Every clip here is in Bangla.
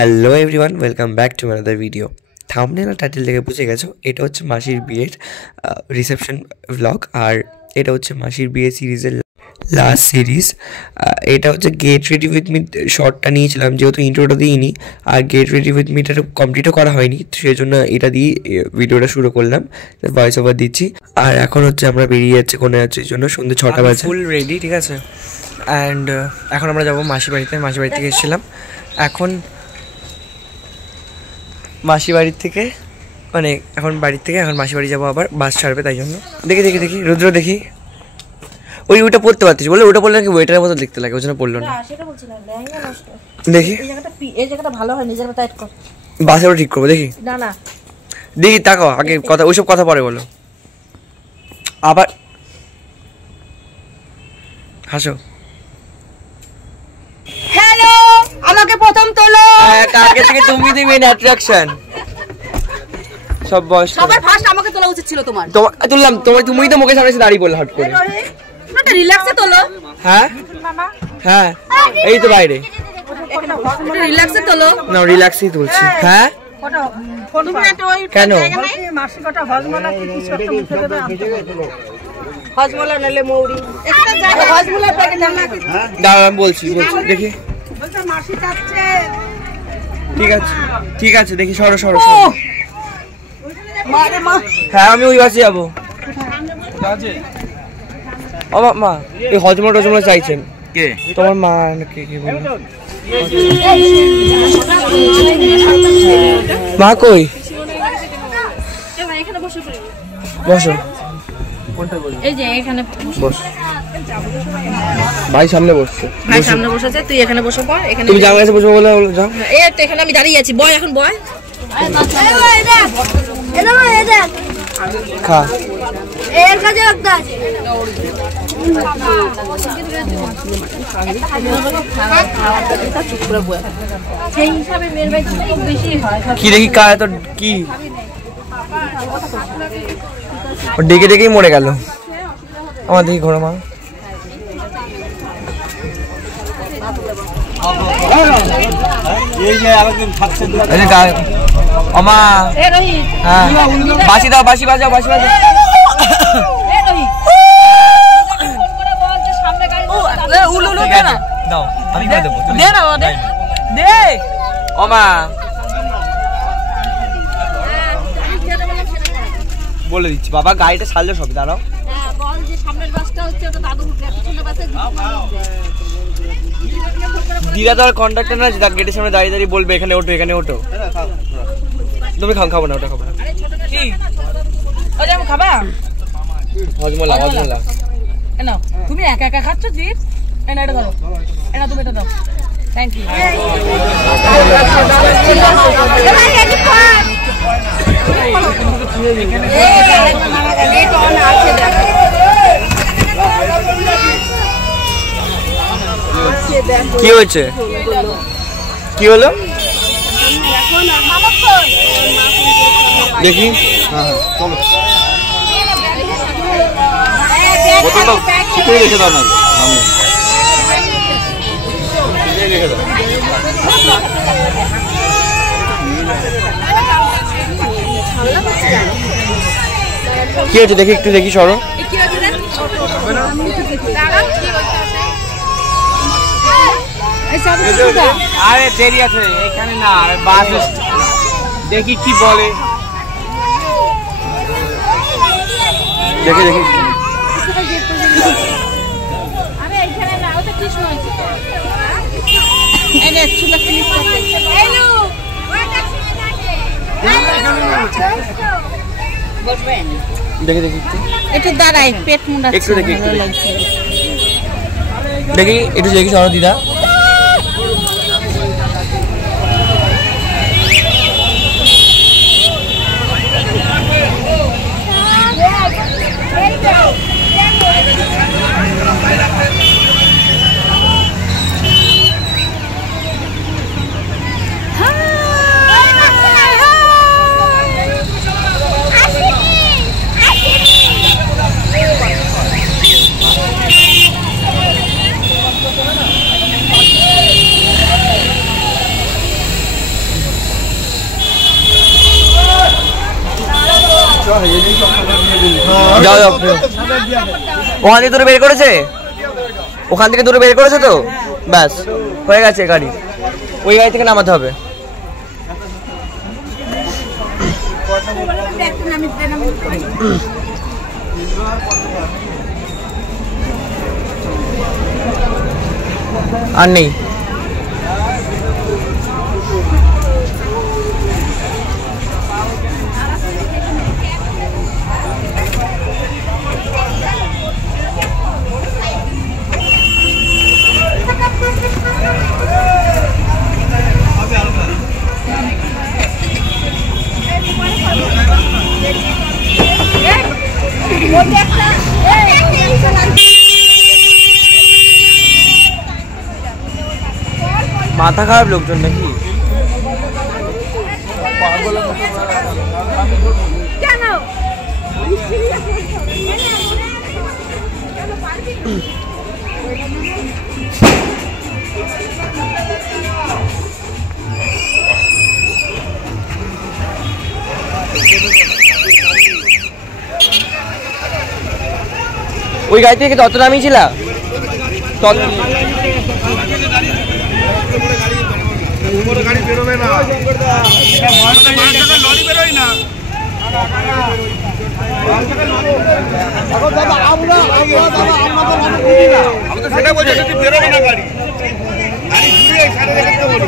Hello everyone, welcome back to another video. Thumbnail আর টাইটেল দেখে বুঝে গেছো এটা হচ্ছে মাসির বিয়ের রিসেপশন ব্লগ। আর এটা হচ্ছে মাসির বিয়ে সিরিজের লাস্ট সিরিজ। এটা হচ্ছে গেট রেডি উইথ মি শর্টটা নিয়েছিলাম, যেহেতু ইন্ট্রোটা দিইনি আর গেট রেডি উইথ মিটা কমপ্লিটও করা হয়নি, সেই জন্য এটা দিয়ে ভিডিওটা শুরু করলাম, ভয়েস ওভার দিচ্ছি। আর এখন হচ্ছে আমরা বেরিয়ে যাচ্ছি কন্যাযাত্রীর জন্য, সন্ধ্যে 6টা বাজে। ফুল রেডি, ঠিক আছে। অ্যান্ড এখন আমরা যাবো মাসির বাড়িতে। মাসির বাড়ি থেকে এসেছিলাম, এখন মাসি বাড়ির থেকে এখন বাড়ির থেকে এখন মাসি বাড়ি যাবো, আবার বাস ছাড়বে, তাই জন্য দেখি রুদ্র দেখি ওইটা পড়তে পারতিস বলে, ওটা পড়লে নাকি ওয়েটারের মতো দেখতে লাগে, ওই জন্য পড়লো না। দেখি বাসে ওটা ঠিক করবো, দেখি তাকাও আগে কথা, ওইসব কথা পরে বলো। আবার হাসো। হ্যালো, আমাকে প্রথম তোলো। কালকে থেকে তুমি মেন অ্যাট্রাকশন, সব বস। সবার ফার্স্ট আমাকে তোলা উচিত ছিল তোমার। তুললাম, তুমি তো মুখের সামনে এসে দাঁড়িয়ে বললে হট করে। না রিল্যাক্সে তোলো। হ্যাঁ হ্যাঁ, এই তো বাইরে। রিল্যাক্সে তোলো। না রিল্যাক্সই তুলছি। হ্যাঁ কেন? হজমলা নালে মৌরি, হজমলার প্যাকেট আনা। দাঁড়ান বলছি দেখি। ঠিক আছে দেখি, সরো। হ্যাঁ আমি ওই বাসে যাবো। মা এই হজমলা চাইছেন কে? তোমার মা নাকি কি বলে? মা কই? বসো। এই যে এখানে বস। ভাই সামনে বসছে। ভাই সামনে বসেছে, তুই এখানে বসে পড়। এখানে তুমি জানলা কাছে বসে বলে যাও। এই তো এখানে আমি দাঁড়িয়ে আছি, বয় এখন বয়। খা। এর কাছে একটা আছে। সেই হিসাবে মেয়ের ভাই খুব বেশি হয়। কি দেখি কায় তো কি ডেকেই মরে গেল। আমার দেখি ঘোড়া মা। বাসি দাও, বাসি বাজাও। বলে দিচ্ছি বাবা, গাড়িটা ছাড়লে সব। দাঁড়াও, দিদা তো আর কন্ডাক্টর না, গেটের সামনে দাঁড়িয়ে বলবে এখানে ওঠো। তুমি খাবো না, ওটা খাবো না। কি খাবা? হজমলা। তুমি একা খাচ্ছ চিপ? এটা ধরো, এটা তুমি এটা দাও। Thank you. কি হয়েছে? কি হলো দেখি। রেখে দাও না, কি হয়েছে দেখি, একটু দেখি, সরো। আরে দেরি আছে এখানে না, বাস দেখি কি বলে। দেখি একটু দাঁড়াই, পেট মুন্ডা একটু দেখি একটু দেখি, সরো দিদা। যাও যাও, ওখান থেকে দূরে বের করেছে, ওখান থেকে দূরে বের করেছে তো ব্যাস হয়ে গেছে গাড়ি, ওই গাড়ি থেকে নামাতে হবে। আর নেই মাথা খারাপ লোকজন নাকি? ওই গাড়ি থেকে তত নামিয়েছিল গাড়ি বেরোবে না, লরি বেরোয় না। সেটা বলছে বেরোবে না গাড়ি, গাড়ি ঘুরে সাড়ে দেখাতে বলি।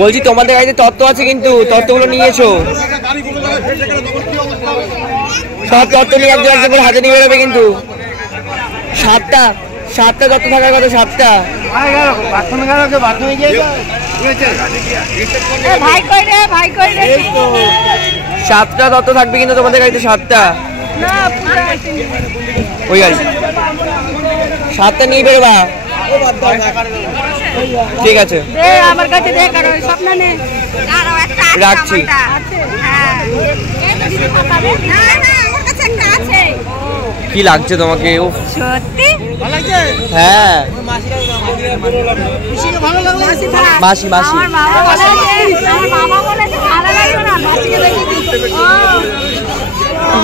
বলছি তোমাদের গাড়িতে তত্ত্ব আছে কিন্তু তত্ত্বগুলো নিয়েছো, সব তত্ত্ব নিয়ে একজন একজন করে হাতে নিয়ে বেরোবে কিন্তু। সাতটা তত্ত্ব থাকার কথা, সাতটা। সাতটা তত্ত্ব থাকবে কিন্তু তোমাদের গাড়িতে, সাতটা। ওই গাড়ি সাতটা নিয়ে বেরোবা, ঠিক আছে আমার কাছে রাখছি। কি লাগছে তোমাকে? ও সত্যি হ্যাঁ, মাসি মাসি আমার বাবা বলেছে ভালো লাগবে না, মাসিকে দেখে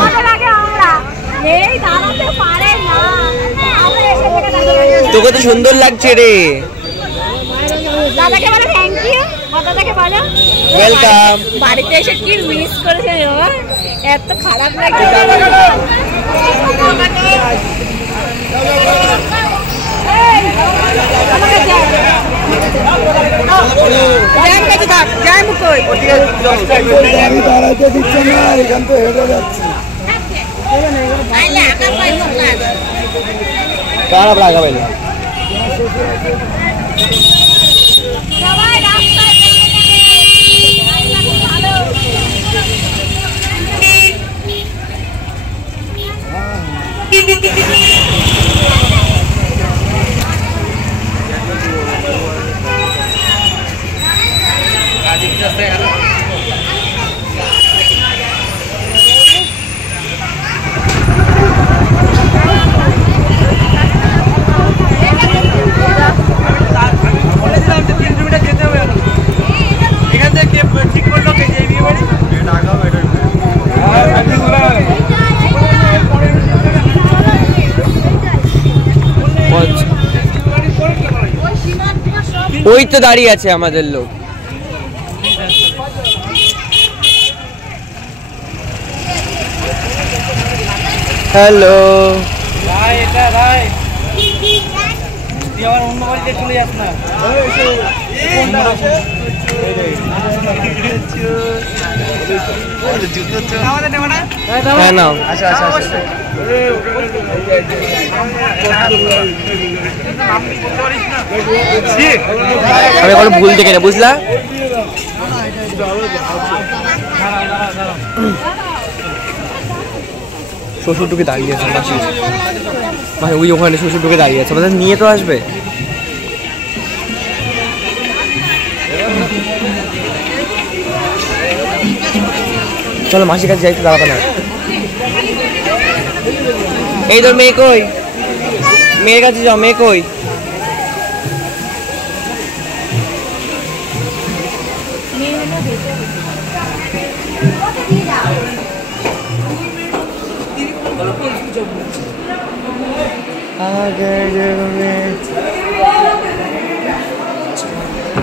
ভালো লাগে। আমরা এই দাঁড়াতে পারে না, তোকে তো সুন্দর লাগছে রে। দাদাকে বলো থ্যাংক ইউ, দাদাকে বলো ওয়েলকাম। বাড়িতে এসে কি মিস করেছে বাবা, এত খারাপ লাগছে। খারাপ লাগা পাইল ওই তো দাঁড়িয়ে আছে আমাদের লোক। হ্যালো ভাই, এটা ভাই তুই আবার অন্য বাড়িতে চলে যাস না। হ্যাঁ নাও। আচ্ছা আচ্ছা আচ্ছা, আমি কোনো ভুল দেখে না, বুঝলা? শ্বশুরটুকে দাঁড়িয়ে আছে মাসি, মানে ওই ওখানে শ্বশুরটুকে দাঁড়িয়ে আছে, আমাদের নিয়ে তো আসবে। চলো মাসির কাছে যাইতে দাঁড়াবে না। এই তোর মেয়ে কই? মেয়ের কাছে যাও, মেয়ে কই?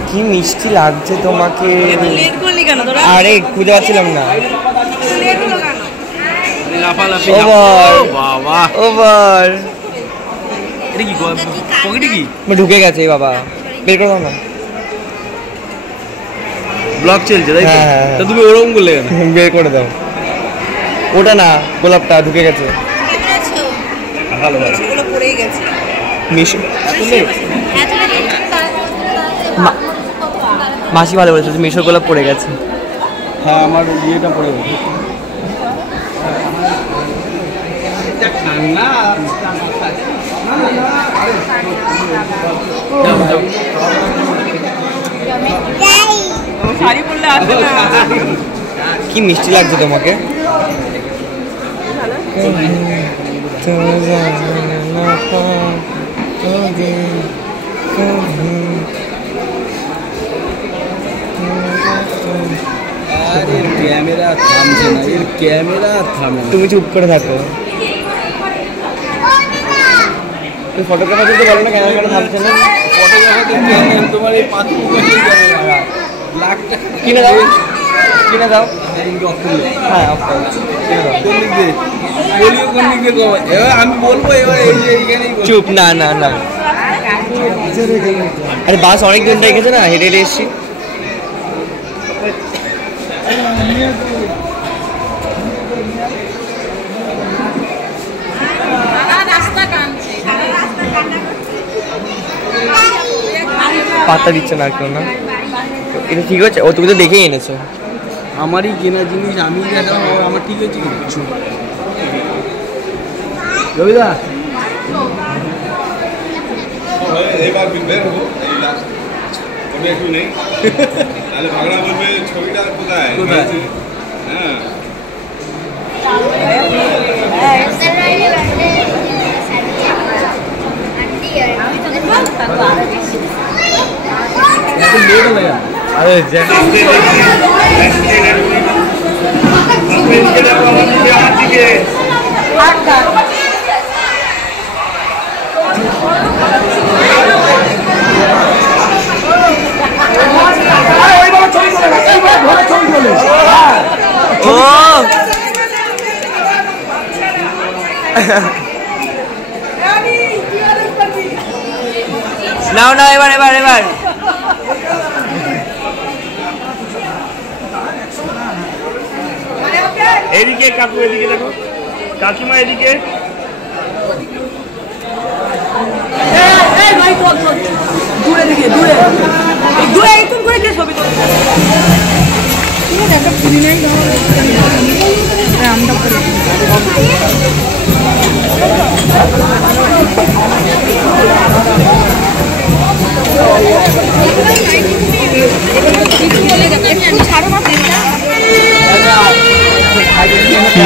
কি মিষ্টি লাগছে তোমাকে। লেট করলি কেন তোরা? আরে খুঁজে পাচ্ছিলাম না। লেট হলো কেন? লাফালাফি বাবা ওভার এটা কি পকেটে কি ঢুকে গেছে বাবা, বের করো না। ব্লগ চলছে তাই তো? হ্যাঁ। তা তুমি ওরকম করলে কেন? বের করে দাও। ওটা না, গোলাপটা ঢুকে গেছে। ভালো ভালো ওগুলো পড়েই গেছে। মিশো মাসি ভালো বলেছে, মিশো গোলাপ পড়ে গেছে। হ্যাঁ আমার ইয়েটা পড়ে গেছে। শাড়ি পরলে আসবে না। কি মিষ্টি লাগছে তোমাকে। আরে ক্যামেরা থামছে না, এর ক্যামেরা থামে না। তুমি চুপ করে থাকো। তুমি ফটোগ্রাফার দিতে বলো না, ক্যামেরা কেন থামছে না। ফটোগ্রাফারদের ক্যামেরা তোমার এই 5 মিনিটের ক্যামেরা লাখ টাকা কিনে দাও, কিনে দাও। হ্যাঁ কোন দিক দিয়ে বলিও, কোন দিক দিয়ে করবো এবার আমি বলবো। এবার এই যে এইখানেই চুপ না না না। আরে বাস অনেক দিন রেখেছে না, হেঁটে হেঁটে এসছি। পাত্তা দিচ্ছে না আর কেউ না। এটা ঠিক আছে, ও তুমি তো দেখেই এনেছো। আমারই কেনা জিনিস আমি দেখাবো, আমার ঠিক আছে কিছু। রবিদা এবার বের হবো, আমি একটু নেই তাহলে ভাগনা বলবে ছবিটা কোথায় কোথায়? হ্যাঁ এত লেট হয়ে গেল। আরে নাও না, এবার এবার এবার এদিকে কাকু, এদিকে দেখো কাকিমা, এদিকে দূরে দিকে, দূরে দূরে একটু করে দিয়ে ছবি তুলতে। একটা ফুলি নেই আমরা করে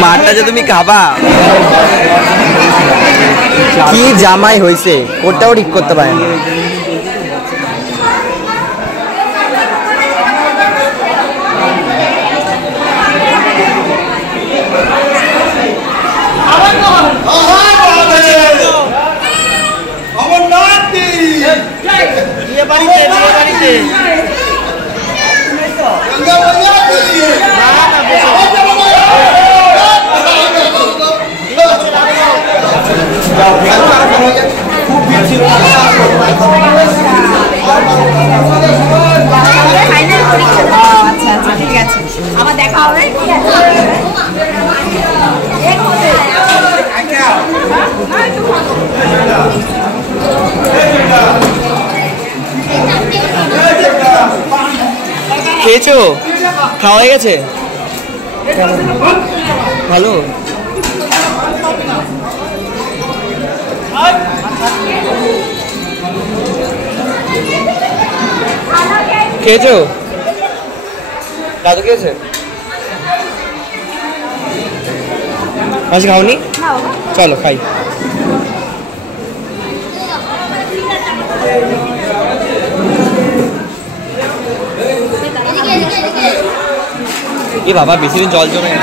মারটা যে তুমি খাবা। কি জামাই হয়েছে, কোটাও ঠিক করতে পারে না। আচ্ছা আচ্ছা ঠিক আছে, আবার দেখা হবে। খেয়েছো? খাওয়া হয়ে গেছে? ভালো। খেয়েছো? দাদু খেয়েছে? মাসি খাওনি? চলো খাই। এ বাবা বেশি দিন জল জমে না।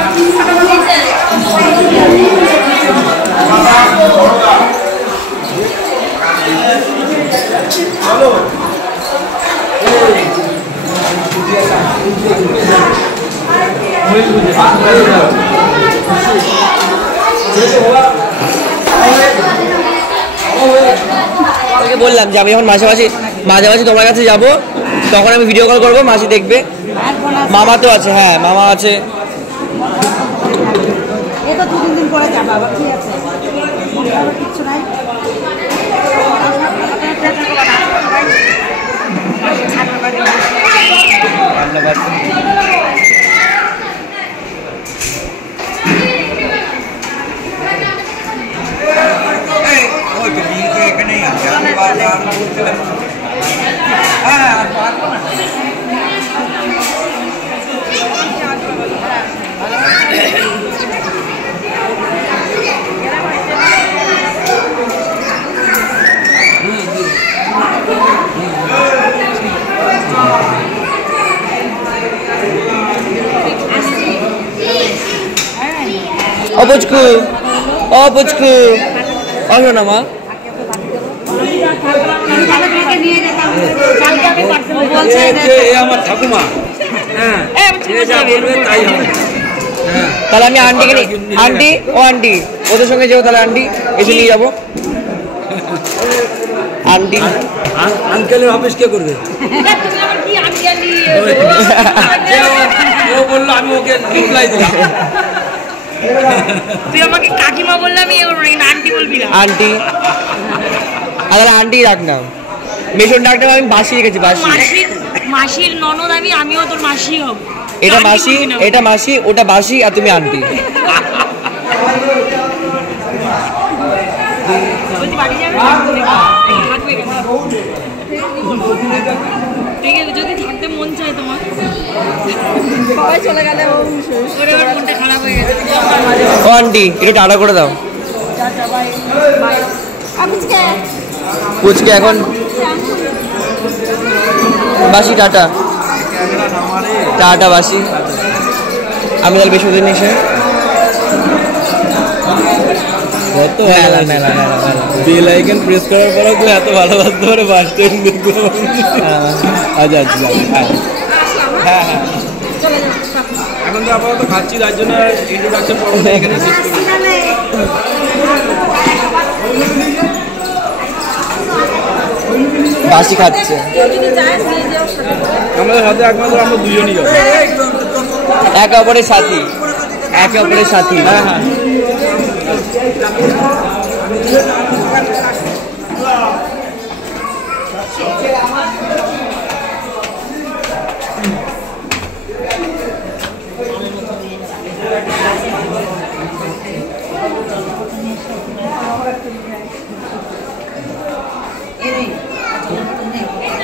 বললাম যে আমি যখন মাঝে মাঝে তোমার কাছে যাবো তখন আমি ভিডিও কল করবো, মাসি দেখবে। মামা তো আছে, হ্যাঁ মামা আছে। অপুচকু আসো না মা। আমার ঠাকুমা, তাহলে আমি আন্টিকে আন্টি ওদের সঙ্গে যাবো, তাহলে আন্টি এসে নিয়ে যাবো। আন্টি আঙ্কেলের অফিস কে করবে? ও বললো আমি ওকে রিপ্লাই দিলাম। তুই আমাকে কাকিমা বললে আমি আন্টি বলবি না। আন্টি তাহলে আন্টি রাখ নাম। মিশন ডাকটাম আমি বাসি রেখেছি, বাসি। মাসির ননদ আমিও তোর মাসি হব। এটা মাসি ওটা বাসি আর তুমি আন্টি। যদি থাকতে মন চায় তোমার, সবাই চলে গেলে মনটা খারাপ হয়ে গেছে। ও আন্টি একটু টাটা করে দাও। পুচকে এখন বাসি, টাটা টাটা বাসি। আমি তাহলে বেশি দিন এসে বেল আইকন প্রেস করার পর তুই এত ভালোবাসতে পারে বাস স্ট্যান্ড দেখবো। আচ্ছা আচ্ছা হ্যাঁ হ্যাঁ, এখন তো আপাতত খাচ্ছি, তার জন্য ইন্ট্রোডাকশন পর্বটা এখানে শেষ করি। বাসি খাচ্ছে আমাদের সাথে একমাত্র আমরা দুজনই যাবো, একে অপরের সাথী, একে অপরের সাথী। হ্যাঁ হ্যাঁ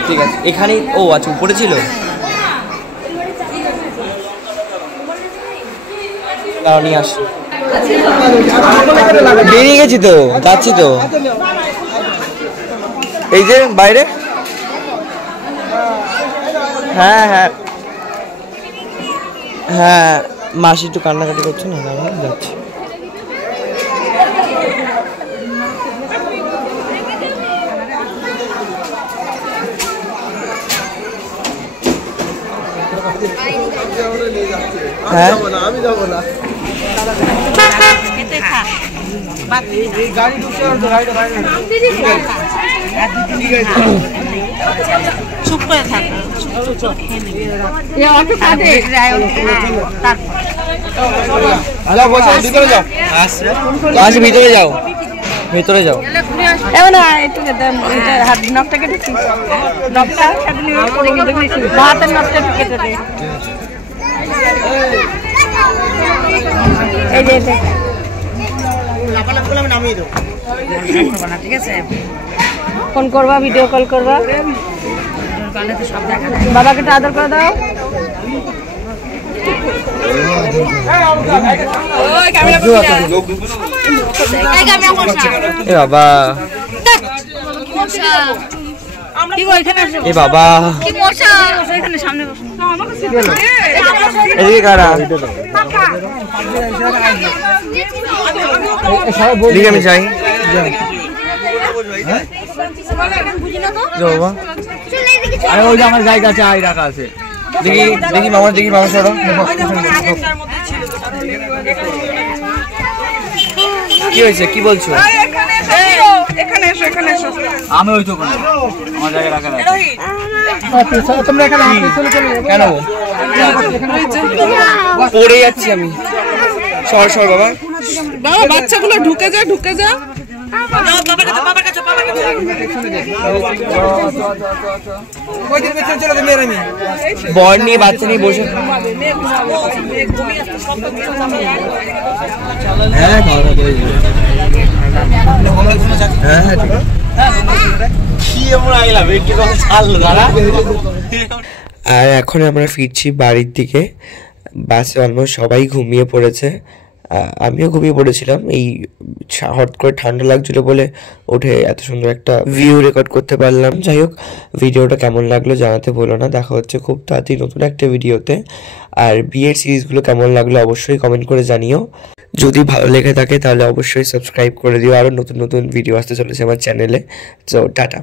ঠিক আছে এখানে। ও আচ্ছা উপরে ছিল, নিয়ে আসি। বেরিয়ে গেছি তো, যাচ্ছি তো, এই যে বাইরে। হ্যাঁ হ্যাঁ হ্যাঁ, মাসি একটু কান্নাকাটি করছে না, যাচ্ছি। হ্যাঁ আমি যাবো না। চুপ করে থাক, ভিতরে যাও, মাসি ভিতরে যাও, ভিতরে যাও। হাত নখটা কেটে নখটা হাতের নখটা কেটে দে। ঠিক আছে, ফোন করবা, ভিডিও কল করবা, বাবাকে একটু আদর করে দাও। এ বাবা, এ বাবা, এদিকে কারা? দিকে আমি চাই। আরে ওই যে আমার জায়গা আছে, আই রাখা আছে। দেখি দেখি মামা, দেখি মামা সরো। কি হয়েছে কি বলছো? আমি ওই তো আমার জায়গায় রাখা আছে। কেন পড়ে যাচ্ছি আমি? সর বাবা। বাবা বাচ্চাগুলো ঢুকে যা বর নিয়ে বাচ্চা নিয়ে বসে। আর এখন আমরা ফিরছি বাড়ির দিকে। বাসে অলমোস্ট সবাই ঘুমিয়ে পড়েছে, আমিও ঘুমিয়ে পড়েছিলাম। এই হট করে ঠান্ডা লাগছিল বলে উঠে এত সুন্দর একটা ভিউ রেকর্ড করতে পারলাম। যাই হোক, ভিডিওটা কেমন লাগলো জানাতে ভুলো না। দেখা হচ্ছে খুব তাড়াতাড়ি নতুন একটা ভিডিওতে। আর বিয়ের সিরিজগুলো কেমন লাগলো অবশ্যই কমেন্ট করে জানিও। যদি ভালো লেগে থাকে তাহলে অবশ্যই সাবস্ক্রাইব করে দিও। আরও নতুন নতুন ভিডিও আসতে চলেছে আমার চ্যানেলে। তো টাটা।